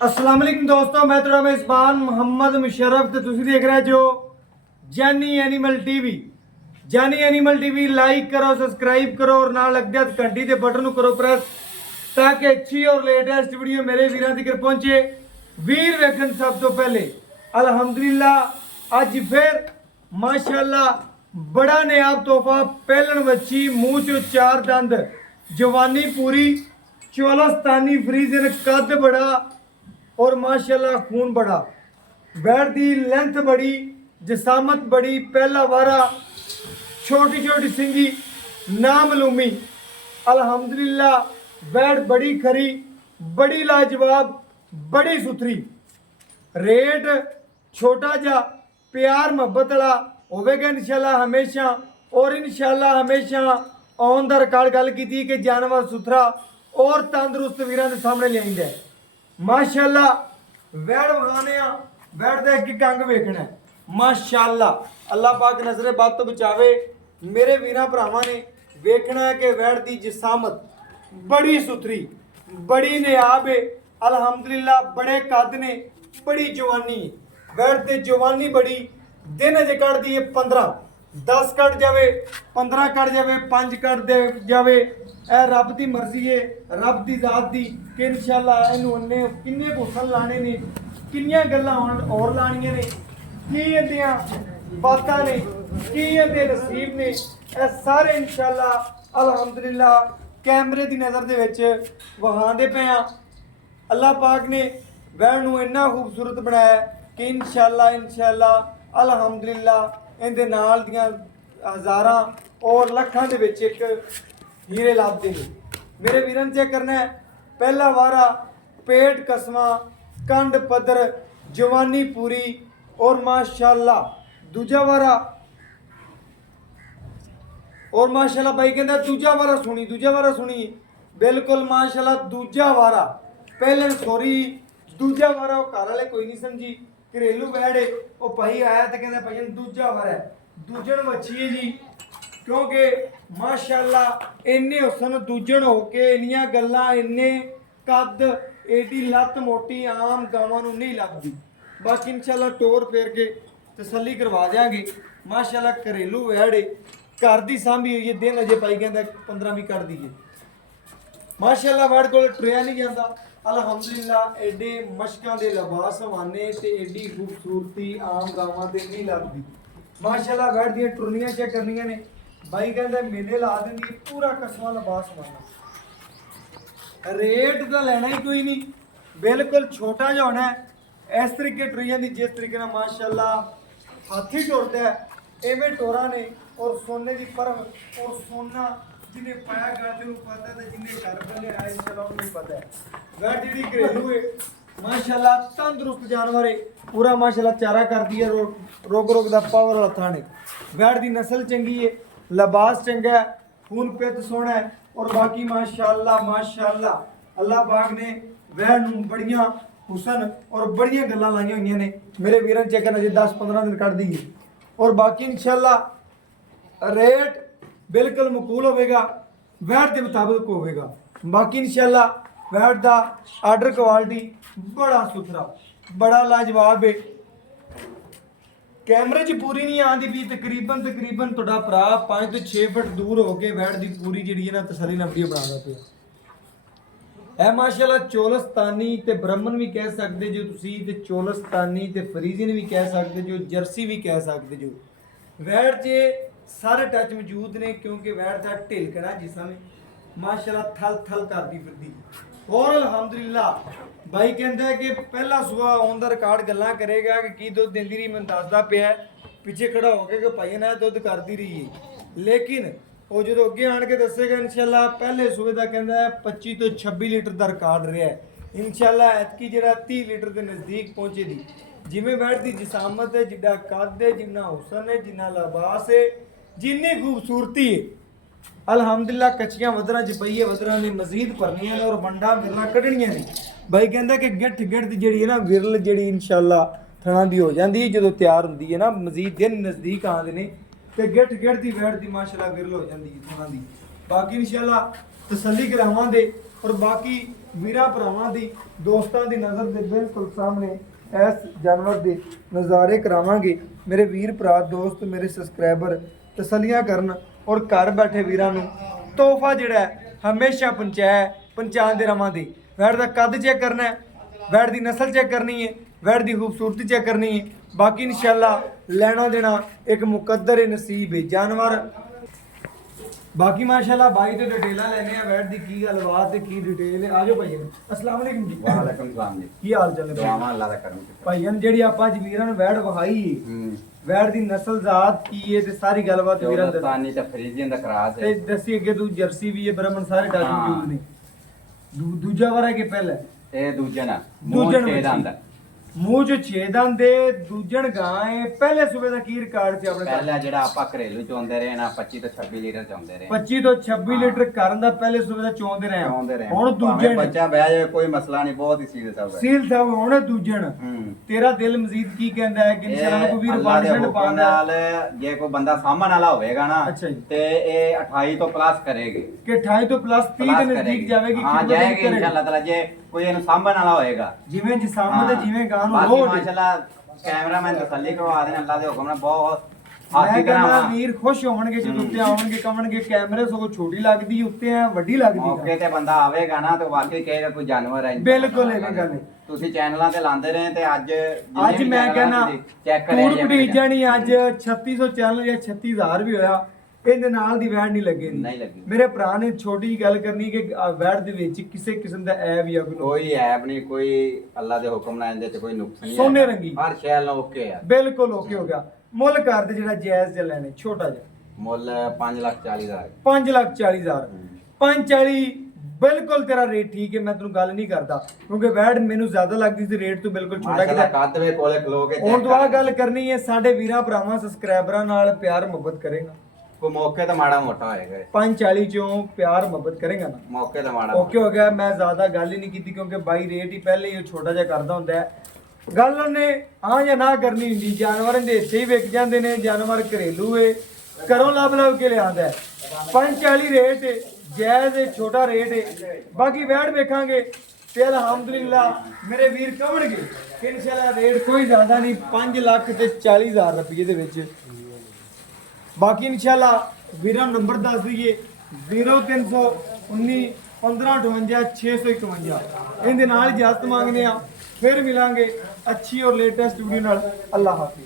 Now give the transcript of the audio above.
अस्सलाम वालेकुम दोस्तों, मैं थोड़ा मेज़बान मोहम्मद मुशर्रफ ते तुसी देख रहे जो जानी एनिमल टीवी। जानी एनिमल टीवी लाइक करो, सब्सक्राइब करो और नाल लग जात घंटी के बटन को करो प्रेस ताकि अच्छी और लेटेस्ट वीडियो मेरे वीरां तक पहुंचे। वीर वेखन सब तो पहले अल्हम्दुलिल्लाह अज फिर माशाल्लाह बड़ा नयाब तोहफा पहलन बच्ची मूँह चो चार दंद जवानी पूरी चौलस्तानी फ्रीजन कद बड़ा और माशाल्लाह खून बड़ा बैठ दी लेंथ बड़ी जसामत बड़ी पहला वारा छोटी छोटी सिंगी नामलूमी अल्हम्दुलिल्लाह बैठ बड़ी खरी बड़ी लाजवाब बड़ी सुथरी रेट छोटा जा प्यार मोहब्बत वाला होवेगा इंशाल्लाह हमेशा। और इंशाल्लाह हमेशा ऑन द रिकॉर्ड गल की कि जानवर सुथरा और तंदुरुस्त वीरां दे सामने लिआंदा है। माशाल्लाह वैड़ वखाने वैड़ का एक अंग वेखना है। माशाल्लाह अल्लाह पाक नजरे बद तो बचावे। मेरे वीरां भरावां ने वेखना है कि वैड़ की जिसामत बड़ी सुथरी बड़ी नियाब है अल्हम्दुलिल्लाह। बड़े कद ने बड़ी जवानी वैड़ ते जवानी बड़ी दिन अजे कट दी 15 10 कट जावे 15 कट जावे 5 कट दे जावे ए रब की मर्जी है रब की जात की कि इंशाल्लाह इनू उन्ने किन्ने घुसल लाने ने किन्नियां गल्लां और लानियां ने की इंदियां बातां ने की इंदे नसीब ने ए सारे इंशाल्लाह अल्हम्दुलिल्लाह कैमरे की नज़र दे विच वहांदे पे आ। अल्लाह पाक ने वैड़ नू इन्ना खूबसूरत बनाया कि इंशाल्लाह अल्हम्दुलिल्लाह इहदे नाल दियां हज़ारां और लखां दे विच एक हीरे लाभदे ने। मेरे वीरन चेक करना है पहला वारा पेट कसमा कंड पदर जवानी पूरी और माशाल्लाह दूजा वारा और माशाल्लाह भाई कहता दूजा वारा सुनी बिल्कुल माशाल्लाह दूजा वारा पहले सॉरी दूजा वारा वो घर वाले कोई नहीं समझी घरेलू वैड़ है वो भाई आया तो कहता भाई दूजा वारा है दूजन मच्छी है जी क्योंकि माशाल्लाह इन्ने हुसन दूजन होके इन्नियां गल्लां इन्ने कद एडी लत्त मोटी आम गावां नूं नहीं लगदी। बाकी इंशाल्लाह टोर फेर के तसल्ली करवा देंगे। माशाल्लाह घरेलू वैड़ है घर की सांभी हुई है दिन अजे पाई कहता 15 भी कर दी है। माशाल्लाह वैड़ को टुरिया नहीं जाता अल्हम्दुलिल्लाह एडे मशकां दे लिबास हवाने ते एडी खूबसूरती आम गावां ते नहीं लगदी। माशाल्लाह वैड़ दियां टुरनियां चेक करनियां ने भाई कहता मेले ला देंगे पूरा कसमा लिबास हवाना रेट तो लेना ही कोई नहीं बिल्कुल छोटा जो होना है इस तरीके टुरियां दी जिस तरीके नाल माशाल्लाह हाथी टुरदा है एवें टोरा ने और सोने की परख और सोना जिन्हें पाया गया जो पता है जिन्हें घर बने आए इंशाल्लाह उन्हें पता है। वैड़ जी घरेलू है माशाल्लाह तंदुरुस्त जानवर है पूरा माशाल्लाह चारा कर दिया रोग का पावर वाला थाने। वैड़ की नस्ल चंगी है लिबास चंगा है खून पित सोना है और बाकी माशाल्लाह अल्लाह पाक ने वैड़ नूं बड़ियां हुसन और बड़ियां गल्लां लाइयां हुई ने। मेरे वीरन चेक करना जी 10-15 दिन कट दी और बाकी इंशाल्लाह रेट बिल्कुल मकूल होगा वैड़ के मुताबिक होगा। बाकी इंशाल्लाह वैड़ का आर्डर क्वालिटी बड़ा सुथरा बड़ा लाजवाब है कैमरे च पूरी नहीं आती भी तकरीबन तुहाडा भरा 5 तो 6 फुट दूर होके वैड़ की पूरी जी है ना तसली ना वीडियो बनाता पे है। माशाल्लाह चौलस्तानी ते ब्राह्मण भी कह सकते जो तुसी ते चौलस्तानी ते फ्रीजियन भी कह सकते जो जर्सी भी कह सकते जो वैड़ च सारे टच मौजूद ने क्योंकि वैड़ का ढिलकना जिसम माशाल्लाह थल थल करती फिरती। और अल्हम्दुलिल्लाह भाई कहता है कि पहला सुबह ऑन द रिकॉर्ड गल्लां करेगा कि की दुध देंदी रही मैं दसदा पिया पीछे खड़ा होकर कि भाई ना दुध करती रही है लेकिन वो जो अगे आन के दसेगा इंशाल्लाह पहले सुबह का कहता है 25 तो 26 लीटर का रिकॉर्ड रहा है। इंशाल्लाह ऐतकी जरा 30 लीटर के नज़दीक पहुँचेगी जिमें वैड़ की जिसामत है जिड्डा कद है जिन्ना हुसन है जिन्ना लिबास है जिन्नी खूबसूरती है अल्हम्दुलिल्लाह। कच्चियां वदरां च पई है वदरां ने मजीद भरनियां ने और वंडा विरला कढ़नियां ने। भाई कहता कि गिठ जी है ना विरल जी इंशाल्लाह थणा दी हो जाती है जो तैयार होंगी है ना मजीद दिन नज़दीक आते हैं तो गिठ की वैड़ की माशाल्लाह विरल हो जाती है थणा दी। बाकी इंशाल्लाह तसल्ली करावांगे और बाकी ਵੀਰਾਂ ਭਰਾਵਾਂ ਦੀ ਦੋਸਤਾਂ ਦੀ ਨਜ਼ਰ ਦੇ ਬਿਲਕੁਲ ਸਾਹਮਣੇ ਇਸ ਜਾਨਵਰ ਦੇ ਨਜ਼ਾਰੇ ਕਰਾਵਾਂਗੇ। ਮੇਰੇ ਵੀਰ ਭਰਾ ਦੋਸਤ ਮੇਰੇ ਸਬਸਕ੍ਰਾਈਬਰ ਤਸੱਲੀਆਂ ਕਰਨ ਔਰ ਘਰ ਬੈਠੇ ਵੀਰਾਂ ਨੂੰ ਤੋਹਫਾ ਜਿਹੜਾ ਹੈ ਹਮੇਸ਼ਾ ਪਹੁੰਚਾਉਂਦੇ ਰਵਾਂਗੇ। ਵੈੜ ਦਾ ਕੱਦ ਚੈੱਕ ਕਰਨਾ ਹੈ, ਵੈੜ ਦੀ ਨਸਲ ਚੈੱਕ ਕਰਨੀ ਹੈ, ਵੈੜ ਦੀ ਖੂਬਸੂਰਤੀ ਚੈੱਕ ਕਰਨੀ ਹੈ। ਬਾਕੀ ਇਨਸ਼ਾਅੱਲਾ ਲੈਣਾ ਦੇਣਾ ਇੱਕ ਮੁਕੱਦਰ ਹੈ, ਨਸੀਬ ਹੈ ਜਾਨਵਰ। ਬਾਕੀ ਮਾਸ਼ਾਅੱਲਾ ਬਾਈ ਤੋਂ ਡਿਟੇਲਾਂ ਲੈਣੇ ਆ ਵੈੜ ਦੀ ਕੀ ਗੱਲਬਾਤ ਹੈ ਕੀ ਡਿਟੇਲ ਹੈ। ਆਜੋ ਭਾਈ अस्सलाम वालेकुम जी। वालेकुम सलाम जी। ਕੀ ਹਾਲ ਚਾਲ ਹੈ ਦੁਆਵਾਂ ਅੱਲਾ ਦਾ ਕਰਮ। ਭਾਈਆਂ ਜਿਹੜੀ ਆਪਾਂ ਅੱਜ ਵੀਰਾਂ ਨੂੰ ਵੈੜ ਵਹਾਈ ਹੈ ਵੈੜ ਦੀ ਨਸਲ ਜ਼ਾਤ ਕੀ ਹੈ ਤੇ ਸਾਰੀ ਗੱਲਬਾਤ ਵੀਰਾਂ ਦਾ ਤਾਨੀ ਤੇ ਫਰੀਜ਼ੀਆਂ ਦਾ ਕਰਾਸ ਤੇ ਹੈ। ਦੱਸੀ ਅੱਗੇ ਤੂੰ ਜਰਸੀ ਵੀ ਹੈ ਬ੍ਰਾਹਮਣ ਸਾਰੇ ਟਾਸ ਹਾਂ। ਮੌਜੂਦ ਨੇ। ਦੂਜਾ ਵਾਰਾ ਕਿ ਪਹਿਲਾ ਇਹ ਦੂਜਾ ਨਾ ਦੂਜਣ ਮੂੰਹ ਛੇਦ ਆਂਦਾ। ਮੂੰਹ ਚ ਛੇਦਾਂ ਦੇ ਦੂਜਣ ਗਾਂ ਹੈ। ਪਹਿਲੇ ਸੂਬੇ ਦਾ ਕੀ ਰਿਕਾਰਡ ਸੀ ਆਪਣੇ ਕੋਲ? ਪਹਿਲਾ ਜਿਹੜਾ ਆਪਾਂ ਘਰੇਲੂ ਚੋਂਦੇ ਰਹੇ ਨਾ 25 ਤੋਂ 26 ਲੀਟਰ ਚੋਂਦੇ ਰਹੇ। 25 ਤੋਂ 26 ਲੀਟਰ ਕਰਨ ਦਾ ਪਹਿਲੇ ਸੂਬੇ ਦਾ ਚੋਂਦੇ ਰਹੇ ਚੋਂਦੇ ਰਹੇ। ਹੁਣ ਦੂਜੇ ਭਾਵੇਂ ਬੱਚਾ ਬਹਿ ਜਾਵੇ ਕੋਈ ਮਸਲਾ ਨਹੀਂ, ਬਹੁਤ ਹੀ ਸੀਰੀਅਸ ਹੈ। ਸੀਲ ਸਾਹਿਬ ਹੁਣ ਦੂਜਣ ਤੇਰਾ ਦਿਲ ਮਜ਼ੀਦ ਕੀ ਕਹਿੰਦਾ ਹੈ ਕਿ ਇਨਸ਼ਾਅੱਲਾ ਨੂੰ ਕੋਈ ਵੀ ਰਿਪਾਰਟਮੈਂਟ ਪਾਉਂਦਾ ਨਾਲ ਜੇ ਕੋਈ ਬੰਦਾ ਸਾਹਮਣ ਵਾਲਾ ਹੋਵੇਗਾ ਨਾ ਅੱਛਾ ਜੀ। ਤੇ ਇਹ 28 ਤੋਂ ਪਲੱਸ ਕਰੇਗੀ ਕਿ 28 ਤੋਂ ਪਲੱਸ 30 ਦੇ ਨਜ਼ਦੀਕ ਜਾਵੇਗੀ। ਹਾਂ ਕਿੰਨੇ ਜਾਏਗੀ ਕਰੇਗੀ? ਇਨਸ਼ਾਅੱਲਾ ਤਾਲਾ। ਜੇ ਕੋਈ ਇਹਨੂੰ ਸਾਹਮਣ ਵਾਲਾ ਹੋਏਗਾ ਜਿਵੇਂ ਜਿਸਾਮ ਦੇ ਜਿਵੇਂ ਗਾਂ ਨੂੰ ਬਾਕੀ ਲੋਡ ਮਾਸ਼ਾਅੱਲਾ ਕੈਮਰਾਮੈਨ ਤਸੱਲੀ ਕਰਵਾ ਦੇਣ ਅੱਲਾ ਦੇ ਹੁਕਮ ਨਾਲ ਬਹੁਤ ਮੈਂ ਹਾਥੀ ਕਹਿੰਦਾ ਕਰਾਵਾਂ। ਵੀਰ ਖੁਸ਼ ਹੋਣਗੇ ਜਦੋਂ ਉੱਤੇ ਆਉਣਗੇ ਕਹਣਗੇ ਕੈਮਰੇ ਸਗੋਂ ਛੋਟੀ ਲੱਗਦੀ ਉੱਤੇ ਆ ਵੱਡੀ ਲੱਗਦੀ ਮੌਕੇ ਤੇ ਬੰਦਾ ਆਵੇਗਾ ਨਾ ਤੇ ਵਾਕਈ ਕਹੇਗਾ ਕੋਈ ਜਾਨਵਰ ਹੈ। ਬਿਲਕੁਲ ਇਹ ਗੱਲ ਹੈ। ਤੁਸੀਂ ਚੈਨਲਾਂ ਤੇ ਲਾਉਂਦੇ ਰਹੇ ਤੇ ਅੱਜ ਅੱਜ ਮੈਂ ਕਹਿੰਦਾ ਚੈੱਕ ਕਰਿਆ ਟੂਰ ਭਟੀਜਾ ਨਹੀਂ ਅੱਜ 3600 ਚੈਨਲ ਜਾਂ 36000 ਵੀ ਹੋਇਆ ਇਹਦੇ ਨਾਲ ਦੀ ਵੈੜ ਨਹੀਂ ਲੱਗੇ ਨਹੀਂ ਲੱਗੀ। ਮੇਰੇ ਭਰਾ ਨੇ ਛੋਟੀ ਜਿਹੀ ਗੱਲ ਕਰਨੀ ਕਿ ਵੈੜ ਦੇ ਵਿੱਚ ਕਿਸੇ ਕਿਸਮ ਦਾ ਐਬ ਜਾਂ ਕੋਈ ਐਬ ਨਹੀਂ, ਕੋਈ ਅੱਲਾ ਦੇ ਹੁਕਮ ਨਾਲ ਇਹਦੇ ਚ ਕੋਈ ਨੁਕਸ ਨਹੀਂ। ਸੋਨੇ ਰੰਗੀ ਹਰ ਸ਼ੈ ਨਾਲ ਓਕੇ ਆ। ਬਿਲਕੁਲ ਓਕੇ ਹੋ ਗਿਆ। ਮੁੱਲ ਕਰਦੇ ਜਿਹੜਾ ਜਾਇਜ਼ ਜਿਹਾ ਲੈਣੇ ਛੋਟਾ ਜਿਹਾ ਮੁੱਲ 5,40,000 5,40,000 5,40 ਬਿਲਕੁਲ ਤੇਰਾ ਰੇਟ ਠੀਕ ਹੈ। ਮੈਂ ਤੈਨੂੰ ਗੱਲ ਨਹੀਂ ਕਰਦਾ ਕਿਉਂਕਿ ਵੈੜ ਮੈਨੂੰ ਜ਼ਿਆਦਾ ਲੱਗਦੀ ਸੀ ਰੇਟ ਤੋਂ ਬਿਲਕੁਲ ਛੋਟਾ ਮਾਸ਼ਾਅੱਲਾ ਕੀਤਾ। ਕੱਦ ਵੇ ਕੋਲੇ ਖਲੋ ਕੇ ਹੁਣ ਤੋਂ ਆ ਗੱਲ ਕਰਨੀ ਹੈ ਸਾਡੇ ਵੀਰਾਂ ਭਰਾਵਾਂ ਸਬਸਕ੍ਰਾਈਬਰਾਂ ਨਾਲ ਪਿਆਰ ਮੁਹੱਬਤ ਕਰੇਗਾ। ਕੋਈ ਮੌਕੇ ਤੇ ਮਾੜਾ ਮੋਟਾ ਹੋਏਗਾ। 5,40 ਚੋਂ ਪਿਆਰ ਮੁਹੱਬਤ ਕਰੇਗਾ ਨਾ ਮੌਕੇ ਤੇ ਮਾੜਾ ਓਕੇ ਹੋ ਗਿਆ। ਮੈਂ ਜ਼ਿਆਦਾ ਗੱਲ ਹੀ ਨਹੀਂ ਕੀਤੀ ਕਿਉਂਕਿ ਬਾਈ ਰੇਟ ਹੀ ਪਹਿਲੇ ਹੀ ਉਹ ਛੋਟਾ ਜਿਹਾ ਕਰਦਾ ਹੁੰਦਾ ਹੈ। ਗੱਲ ਉਹਨੇ ਹਾਂ ਜਾਂ ਨਾ ਕਰਨੀ ਹੁੰਦੀ। ਜਾਨਵਰਾਂ ਦੇ ਇੱਥੇ ਹੀ ਵਿਕ ਜਾਂਦੇ ਨੇ। ਜਾਨਵਰ ਘਰੇਲੂ ਏ ਘਰੋਂ ਲੱਭ ਕੇ ਲਿਆਂਦਾ 5,40 ਰੇਟ ਏ, ਜਾਇਜ਼ ਏ, ਛੋਟਾ ਰੇਟ ਏ। ਬਾਕੀ ਵੈੜ ਵੇਖਾਂਗੇ ਤੇ ਅਲਹਮਦੁਲਿਲਾ ਮੇਰੇ ਵੀਰ ਕਹਣਗੇ ਕਿ ਇਨਸ਼ਾਅੱਲਾ ਰੇਟ ਕੋਈ ਜ਼ਿਆਦਾ ਨਹੀਂ 5,40,000 ਰੁਪਏ ਦੇ ਵਿੱਚ। ਬਾਕੀ ਇਨਸ਼ਾਅੱਲਾ ਵੀਰਾਂ ਨੂੰ ਨੰਬਰ ਦੱਸ ਦਈਏ 0319 1558 651। ਇਹਦੇ ਨਾਲ ਇਜਾਜ਼ਤ ਮੰਗਦੇ ਆ। ਫਿਰ ਮਿਲਾਂਗੇ ਅੱਛੀ ਔਰ ਲੇਟੈਸਟ ਵੀਡੀਓ ਨਾਲ। ਅੱਲਾਹ ਹਾਫਿਜ਼।